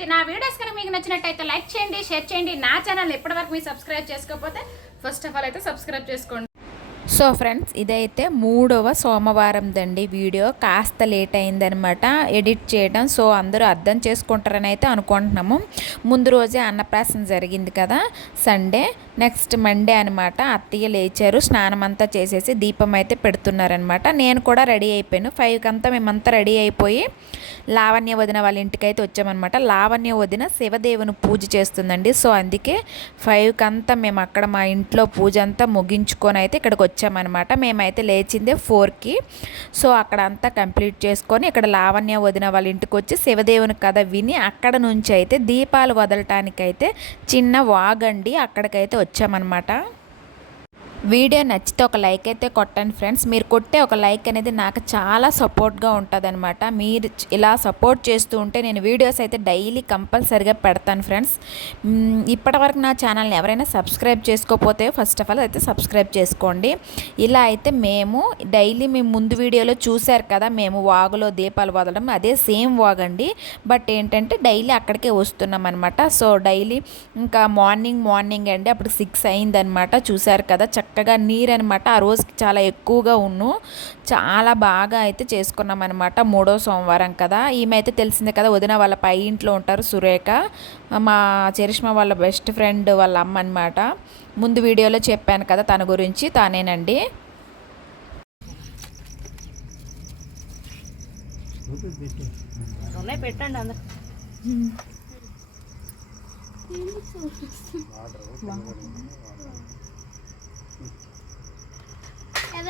శాంతి నా వీడియోస్ కనుక మీకు నచ్చినట్టయితే లైక్ చేయండి షేర్ చేయండి. నా ఛానల్ ఇప్పటివరకు మీరు సబ్స్క్రైబ్ చేసుకోకపోతే ఫస్ట్ ఆఫ్ ఆల్ అయితే సబ్స్క్రైబ్ చేసుకోండి. సో ఫ్రెండ్స్ ఇదైతే మూడవ సోమవారం దండి వీడియో. కాస్త లేట్ అయిందనమాట ఎడిట్ చేయడం. సో అందరూ అర్థం చేసుకుంటారని అయితే అనుకుంటున్నాము. ముందు రోజే అన్నప్రాసన జరిగింది కదా సండే. నెక్స్ట్ మండే అనమాట అత్తయ్య లేచారు. స్నానం అంతా చేసేసి దీపం అయితే పెడుతున్నారనమాట. నేను కూడా రెడీ అయిపోయాను. ఫైవ్కి అంతా మేమంతా రెడీ అయిపోయి లావణ్య వదిన వాళ్ళ ఇంటికి అయితే వచ్చామన్నమాట లావణ్య వదిన శివదేవుని పూజ చేస్తుందండి. సో అందుకే ఫైవ్కి అంతా మేము అక్కడ మా ఇంట్లో పూజ అంతా ముగించుకొని అయితే ఇక్కడికి వచ్చామన్నమాట. మేమైతే లేచిందే ఫోర్కి. సో అక్కడ అంతా కంప్లీట్ చేసుకొని ఇక్కడ లావణ్య వదిన వాళ్ళ ఇంటికి వచ్చి శివదేవుని కథ విని అక్కడ నుంచి అయితే దీపాలు వదలటానికైతే చిన్న వాగండి అక్కడికైతే వచ్చామన్నమాట. వీడియో నచ్చితే ఒక లైక్ అయితే కొట్టండి ఫ్రెండ్స్. మీరు కొట్టే ఒక లైక్ అనేది నాకు చాలా సపోర్ట్గా ఉంటుందన్నమాట. మీరు ఇలా సపోర్ట్ చేస్తూ ఉంటే నేను వీడియోస్ అయితే డైలీ కంపల్సరిగా పెడతాను ఫ్రెండ్స్. ఇప్పటివరకు నా ఛానల్ని ఎవరైనా సబ్స్క్రైబ్ చేసుకోకపోతే ఫస్ట్ ఆఫ్ ఆల్ అయితే సబ్స్క్రైబ్ చేసుకోండి. ఇలా అయితే మేము డైలీ మేము ముందు వీడియోలో చూశారు కదా మేము వాగులో దీపాలు వదలడం అదే సేమ్ వాగండి బట్ ఏంటంటే డైలీ అక్కడికే వస్తున్నాం అనమాట సో డైలీ ఇంకా మార్నింగ్ మార్నింగ్ అండి అప్పుడు సిక్స్ అయిందనమాట చూశారు కదా చక్క చక్కగా నీరు అనమాట ఆ రోజుకి చాలా ఎక్కువగా ఉన్ను. చాలా బాగా అయితే చేసుకున్నాం అనమాట మూడో సోమవారం కదా. ఈమె అయితే తెలిసిందే కదా వదిన వాళ్ళ పై ఇంట్లో ఉంటారు సురేఖ. మా చరిష్మా వాళ్ళ బెస్ట్ ఫ్రెండ్ వాళ్ళ అమ్మ అనమాట ముందు వీడియోలో చెప్పాను కదా తన గురించి తానేనండి. పెట్టండి అందరు ఇస్తారో తీసుకోండి అగరబత్తి అందరు ఒక్కొక్కరు వెలిగించండి ఊరు డ్రెస్ తీసుకుంటాను పడవలో వదలండి ఒక్కొక్కటి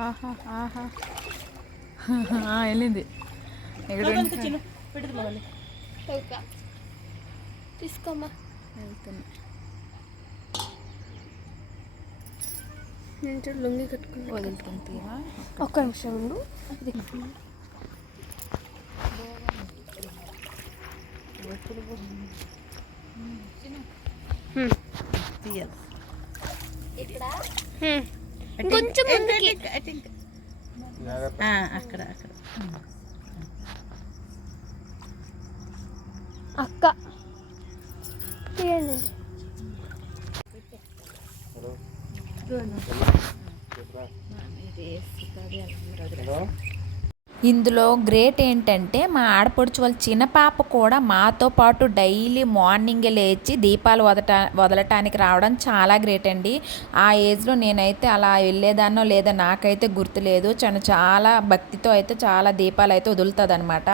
ఆహా ఆహా. ఆ, వెళ్ళింది. ఇక్కడ తీసుకోమ్మా. నేను చూడు లొంగి తీవా ఒక్క నిమిషం ఉండు. ఇది. ఇంకొంచెం ముందుకి. అక్కడ అక్కడ. అక్క. ఇందులో గ్రేట్ ఏంటంటే మా ఆడపడుచు వాళ్ళ చిన్న పాప కూడా మాతో పాటు డైలీ మార్నింగ్ లేచి దీపాలు వదట వదలటానికి రావడం చాలా గ్రేట్ అండి. ఆ ఏజ్లో నేనైతే అలా వెళ్ళేదాన్నో లేదో నాకైతే గుర్తులేదు. తను చాలా భక్తితో అయితే చాలా దీపాలు అయితే వదులుతుంది అనమాట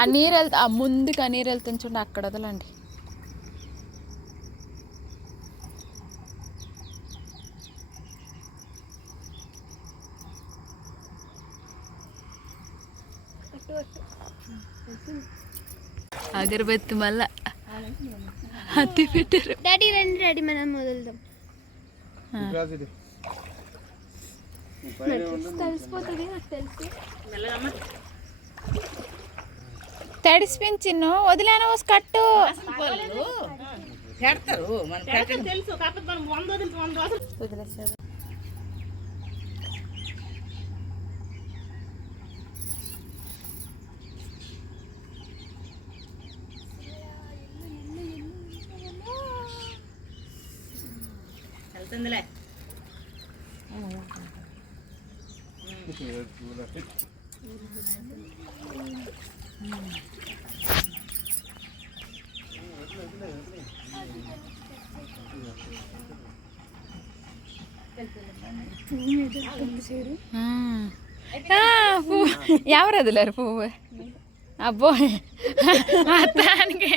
ఆ నీరు వెళ్తా ముందుకు ఆ నీరు వెళ్తుంది చూడండి అక్కడ వదలండి. అగరబత్తి మళ్ళా అత్తి పెట్టారు. డాడీ రండి డాడీ మనం వదులుదాం కలిసిపోతుంది నాకు తెలుసు మెల్లగమ్మ తడిసిపోయింది చిన్ను వదిలేను కట్టు. పెడతారు మనం ఎవరు వదిలేరు పువ్వు. అబ్బో. మొత్తానికి.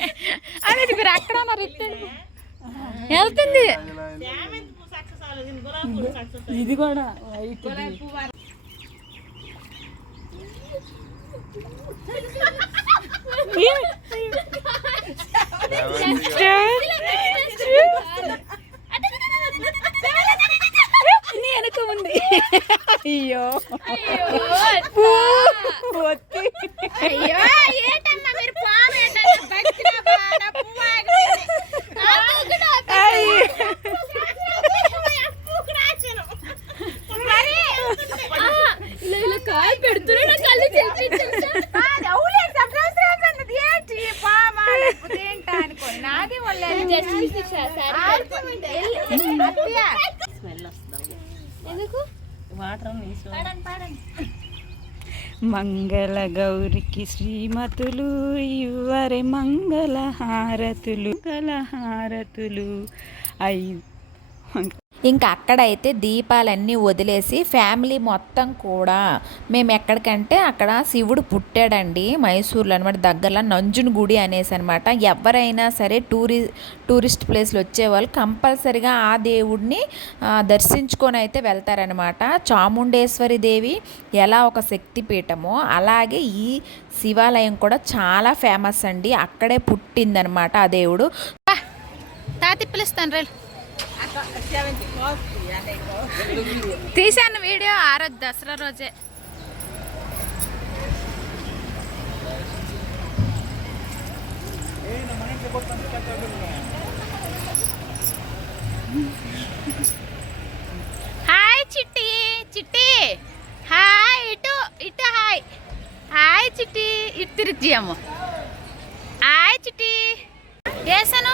అనేది మీరు అక్కడ వెళ్ళిపో. వెళ్తుంది. ఇది కూడా వైట్ వెనక ఉంది అయ్యో అయ్యో మంగళ గౌరికి శ్రీమతులు ఇవ్వరే మంగళ హారతులు గల హారతులు ఐదు. ఇంకా అక్కడైతే దీపాలన్నీ వదిలేసి ఫ్యామిలీ మొత్తం కూడా. మేము ఎక్కడికంటే అక్కడ శివుడు పుట్టాడండి మైసూర్లో అనమాట దగ్గరలో నంజుని గుడి అనేసి అనమాట ఎవరైనా సరే టూరి టూరిస్ట్ ప్లేస్లు వచ్చేవాళ్ళు కంపల్సరిగా ఆ దేవుడిని దర్శించుకొని అయితే వెళ్తారనమాట చాముండేశ్వరి దేవి ఎలా ఒక శక్తిపీఠమో అలాగే ఈ శివాలయం కూడా చాలా ఫేమస్ అండి. అక్కడే పుట్టిందనమాట ఆ దేవుడు. తాతి పిలుస్తాను రేలు తీశాను వీడియో ఆ రోజు దసరా రోజే. హాయ్ చిట్టి చిట్టి. హాయ్ ఇటు ఇటు హాయ్ హాయ్ చిట్టి. ఇటు తిరిగి చేయము హాయ్ చిట్టి. వేసాను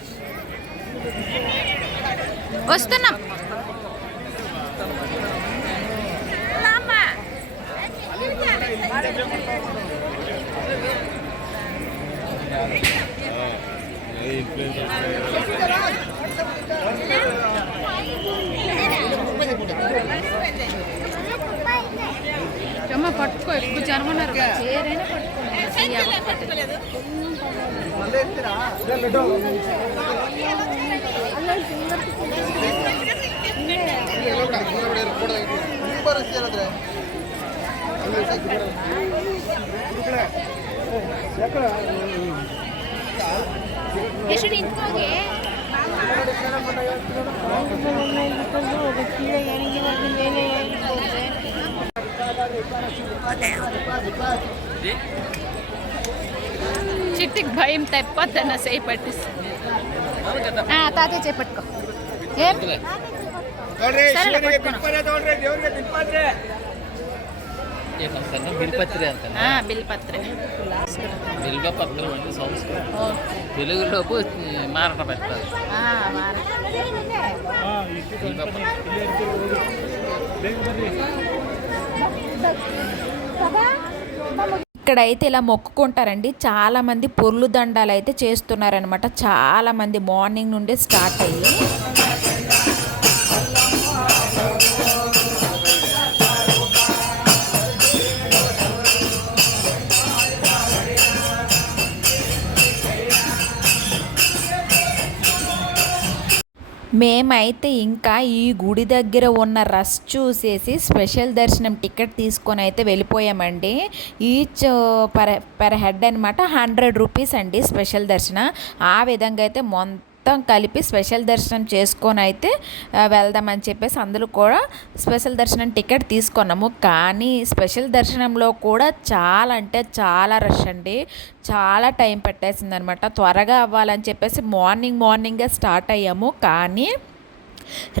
వస్తున్నాం. అమ్మ పట్టుకో ఎక్కువ. చీరైనా పట్టుకో चिट्टिक भयम तेपत्तना सही पड़ती తాతే చేపట్టుకో ఏం సరే బిల్పత్రి అంత బిల్పత్రి బిల్వ పత్రం అంటే సంస్కృతం తెలుగులోపు మారట పెడతారు బిల్వ పత్రం ఇక్కడైతే ఇలా మొక్కుకుంటారండి. చాలా మంది పొర్లు దండాలు అయితే చేస్తున్నారనమాట చాలా మంది మార్నింగ్ నుండే స్టార్ట్ అయ్యి మేమైతే ఇంకా ఈ గుడి దగ్గర ఉన్న రష్ చూసేసి స్పెషల్ దర్శనం టికెట్ తీసుకొని అయితే వెళ్ళిపోయామండి. ఈచ్ పర్ పర్ హెడ్ అనమాట హండ్రెడ్ రూపీస్ అండి స్పెషల్ దర్శనం. ఆ విధంగా అయితే మొత్తం కలిపి స్పెషల్ దర్శనం చేసుకొని అయితే వెళ్దామని చెప్పేసి అందులో కూడా స్పెషల్ దర్శనం టికెట్ తీసుకున్నాము. కానీ స్పెషల్ దర్శనంలో కూడా చాలా అంటే చాలా రష్ అండి. చాలా టైం పెట్టేసింది అనమాట త్వరగా అవ్వాలని చెప్పేసి మార్నింగ్ మార్నింగే స్టార్ట్ అయ్యాము. కానీ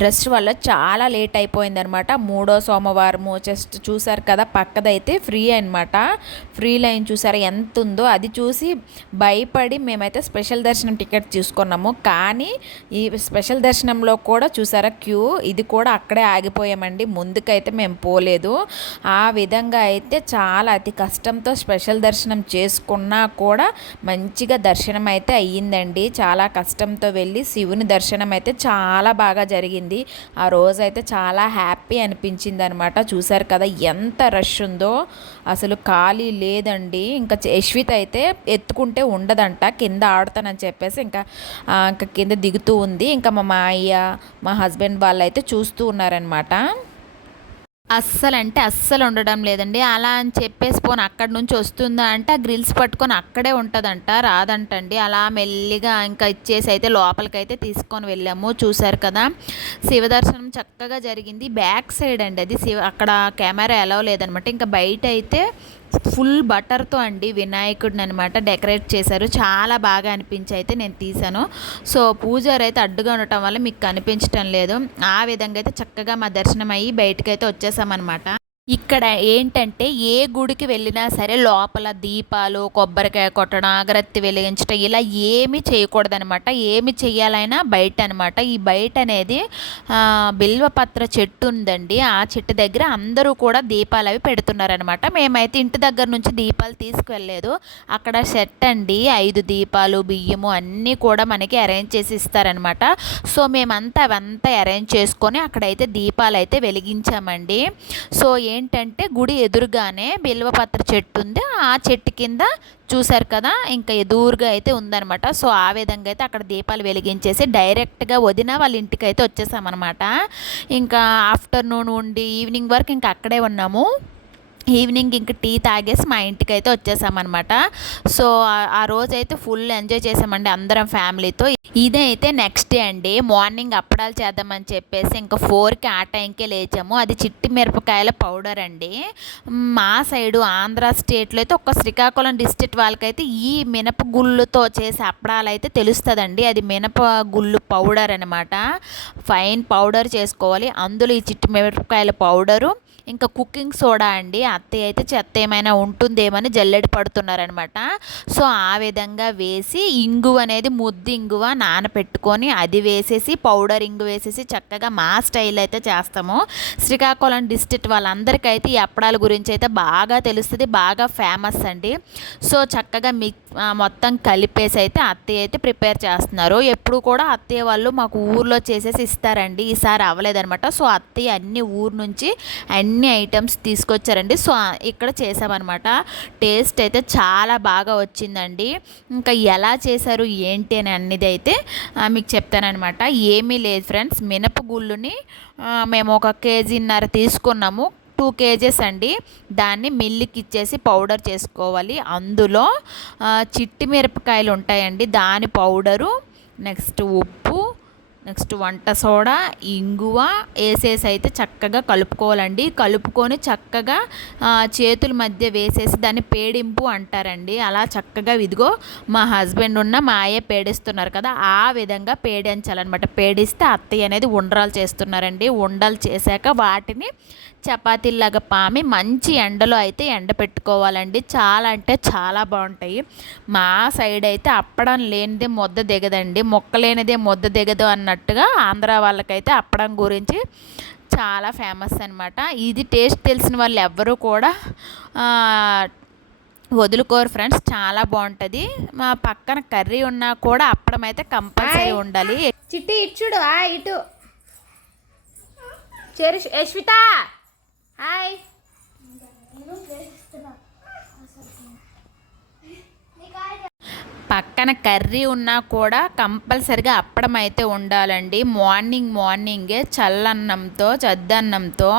రెస్ట్ వల్ల చాలా లేట్ అయిపోయిందనమాట మూడో సోమవారము జస్ట్ చూసారు కదా పక్కదైతే ఫ్రీ అనమాట ఫ్రీ లైన్ చూసారా ఎంత ఉందో అది చూసి భయపడి మేమైతే స్పెషల్ దర్శనం టికెట్ తీసుకున్నాము. కానీ ఈ స్పెషల్ దర్శనంలో కూడా చూసారా క్యూ ఇది కూడా అక్కడే ఆగిపోయామండి. ముందుకైతే మేము పోలేదు. ఆ విధంగా అయితే చాలా అతి కష్టంతో స్పెషల్ దర్శనం చేసుకున్నా కూడా మంచిగా దర్శనం అయితే అయ్యిందండి. చాలా కష్టంతో వెళ్ళి శివుని దర్శనం అయితే చాలా బాగా జరిగింది. జరిగింది. ఆ రోజు అయితే చాలా హ్యాపీ అనిపించింది అనమాట చూశారు కదా ఎంత రష్ ఉందో. అసలు ఖాళీ లేదండి. ఇంకా యశ్విత్ అయితే ఎత్తుకుంటే ఉండదంట. కింద ఆడతానని చెప్పేసి ఇంకా ఇంకా కింద దిగుతూ ఉంది. ఇంకా మా మాయ్య మా హస్బెండ్ వాళ్ళు అయితే చూస్తూ ఉన్నారనమాట. అస్సలు అంటే అస్సలు ఉండడం లేదండి. అలా అని చెప్పేసి పోను అక్కడి నుంచి వస్తుందా అంటే ఆ గ్రిల్స్ పట్టుకొని అక్కడే ఉంటుందంట రాదంటండి. అలా మెల్లిగా ఇంకా ఇచ్చేసి అయితే లోపలికైతే తీసుకొని వెళ్ళాము. చూశారు కదా శివ దర్శనం చక్కగా జరిగింది. బ్యాక్ సైడ్ అండి అది. శివ అక్కడ కెమెరా ఎలా లేదనమాట. ఇంకా బయట అయితే ఫుల్ బటర్తో అండి వినాయకుడిని అనమాట డెకరేట్ చేశారు. చాలా బాగా అనిపించి అయితే నేను తీశాను. సో పూజారి అయితే అడ్డుగా ఉండటం వల్ల మీకు కనిపించటం లేదు. ఆ విధంగా అయితే చక్కగా మా దర్శనం అయ్యి బయటకైతే వచ్చేసామన్నమాట. ఇక్కడ ఏంటంటే ఏ గుడికి వెళ్ళినా సరే లోపల దీపాలు కొబ్బరికాయ కొట్టడం అగరత్తి వెలిగించడం ఇలా ఏమి చేయకూడదనమాట. ఏమి చేయాలైనా బయట అనమాట ఈ బయట అనేది బిల్వపత్ర చెట్టు ఉందండి. ఆ చెట్టు దగ్గర అందరూ కూడా దీపాలు అవి పెడుతున్నారనమాట. మేమైతే ఇంటి దగ్గర నుంచి దీపాలు తీసుకువెళ్ళలేదు. అక్కడ సెట్ అండి ఐదు దీపాలు బియ్యము అన్నీ కూడా మనకి అరేంజ్ చేసి ఇస్తారనమాట. సో మేమంతా అవంతా అరేంజ్ చేసుకొని అక్కడైతే దీపాలు అయితే వెలిగించామండి. సో ఏంటంటే గుడి ఎదురుగానే బిల్వపత్ర చెట్టు ఉంది. ఆ చెట్టు కింద చూశారు కదా ఇంకా ఎదురుగా అయితే ఉందన్నమాట. సో ఆ విధంగా అయితే అక్కడ దీపాలు వెలిగించేసి డైరెక్ట్గా వదిన వాళ్ళ ఇంటికి అయితే వచ్చేసామన్నమాట. ఇంకా ఆఫ్టర్నూన్ ఉండి ఈవినింగ్ వరకు ఇంకా అక్కడే ఉన్నాము. ఈవినింగ్ ఇంక టీ తాగేసి మా ఇంటికి అయితే వచ్చేసామన్నమాట. సో ఆ- రోజు అయితే ఫుల్ ఎంజాయ్ చేసామండి అందరం ఫ్యామిలీతో. ఇదే అయితే నెక్స్ట్ డే అండి. మార్నింగ్ అప్పడాలు చేద్దామని చెప్పేసి ఇంకా ఫోర్కి ఆ టైంకే లేచాము. అది చిట్టి మిరపకాయల పౌడర్ అండి. మా సైడు ఆంధ్ర స్టేట్లో అయితే ఒక శ్రీకాకుళం డిస్ట్రిక్ట్ వాళ్ళకైతే ఈ మినప గుళ్ళుతో చేసే అప్పడాలు అయితే తెలుస్తుందండి. అది మినప గుళ్ళు పౌడర్ అనమాట ఫైన్ పౌడర్ చేసుకోవాలి. అందులో ఈ చిట్టి మిరపకాయల పౌడరు ఇంకా కుకింగ్ సోడా అండి. అత్తయ్య అయితే చెత్త ఏమైనా ఉంటుందేమని జల్లెడ పడుతున్నారనమాట. సో ఆ విధంగా వేసి ఇంగువ అనేది ముద్దు ఇంగువ నానపెట్టుకొని అది వేసేసి పౌడర్ ఇంగు వేసేసి చక్కగా మా స్టైల్ అయితే చేస్తాము. శ్రీకాకుళం డిస్ట్రిక్ట్ వాళ్ళందరికైతే ఈ అప్పడాల గురించి అయితే బాగా తెలుస్తుంది బాగా ఫేమస్ అండి. సో చక్కగా మిక్స్ మొత్తం కలిపేసి అయితే అత్తయ్య అయితే ప్రిపేర్ చేస్తున్నారు. ఎప్పుడు కూడా అత్తయ్య వాళ్ళు మాకు ఊర్లో చేసేసి ఇస్తారండి. ఈసారి అవ్వలేదనమాట సో అత్తయ్య అన్ని ఊరు నుంచి అన్ని ఐటమ్స్ తీసుకొచ్చారండి. సో ఇక్కడ చేసామన్నమాట. టేస్ట్ అయితే చాలా బాగా వచ్చిందండి. ఇంకా ఎలా చేశారు ఏంటి అని అన్నది అయితే మీకు చెప్తానమాట ఏమీ లేదు ఫ్రెండ్స్. మినపగుళ్ళుని మేము ఒక కేజీన్నర తీసుకున్నాము. టూ కేజెస్ అండి. దాన్ని మిల్లికి ఇచ్చేసి పౌడర్ చేసుకోవాలి. అందులో చిట్టి మిరపకాయలు ఉంటాయండి. దాని పౌడరు నెక్స్ట్ ఉప్పు నెక్స్ట్ వంట సోడా ఇంగువ వేసేసి అయితే చక్కగా కలుపుకోవాలండి. కలుపుకొని చక్కగా చేతుల మధ్య వేసేసి దాన్ని పేడింపు అంటారండి. అలా చక్కగా ఇదిగో మా హస్బెండ్ ఉన్న మా అయ్య పేడిస్తున్నారు కదా ఆ విధంగా పేడించాలన్నమాట. పేడిస్తే అత్తయ్య అనేది ఉండరాలు చేస్తున్నారండి. ఉండలు చేశాక వాటిని చపాతీలాగా పామి మంచి ఎండలో అయితే ఎండ పెట్టుకోవాలండి. చాలా అంటే చాలా బాగుంటాయి. మా సైడ్ అయితే అప్పడం లేనిదే ముద్ద దిగదండి. మొక్క లేనిదే ముద్ద దిగదు అన్నట్టుగా ఆంధ్ర వాళ్ళకైతే అప్పడం గురించి చాలా ఫేమస్ అనమాట ఇది టేస్ట్ తెలిసిన వాళ్ళు ఎవ్వరూ కూడా వదులుకోరు ఫ్రెండ్స్. చాలా బాగుంటుంది. మా పక్కన కర్రీ ఉన్నా కూడా అప్పడం అయితే కంపల్సరీ ఉండాలి. చిట్టి ఇచ్చుడు ఇటు. చేరు యశ్విత. హాయ్ పక్కన కర్రీ ఉన్నా కూడా కంపల్సరిగా అప్పడం అయితే ఉండాలండి. మార్నింగ్ మార్నింగే చల్లన్నంతో చద్దన్నంతో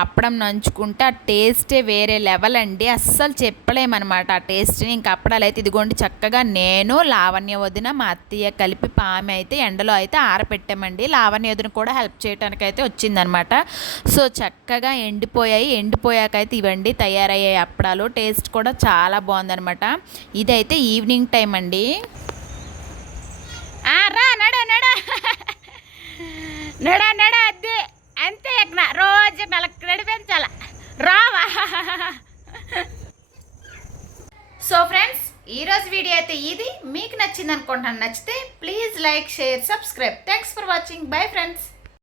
అప్పడం నంచుకుంటే ఆ టేస్టే వేరే లెవెల్ అండి. అస్సలు చెప్పలేమన్నమాట ఆ టేస్ట్ని. ఇంకా అప్పడాలు అయితే ఇదిగోండి చక్కగా నేను లావణ్య వదిన మా అత్తయ్య కలిపి పామె అయితే ఎండలో అయితే ఆరపెట్టామండి. లావణ్య వదిన కూడా హెల్ప్ చేయడానికి అయితే వచ్చిందనమాట సో చక్కగా ఎండిపోయాయి. ఎండిపోయాక అయితే ఇవండి తయారయ్యాయి అప్పడాలు. టేస్ట్ కూడా చాలా బాగుందనమాట ఇదైతే ఈవినింగ్ టైం అండి. రా నడ నడ నడ నడ అద్ది అంతే ఎక్కడ రోజు నలక నడిపించాల రావా సో ఫ్రెండ్స్ ఈరోజు వీడియో అయితే ఇది మీకు నచ్చింది అనుకుంటున్నాను నచ్చితే please like share subscribe thanks for watching bye friends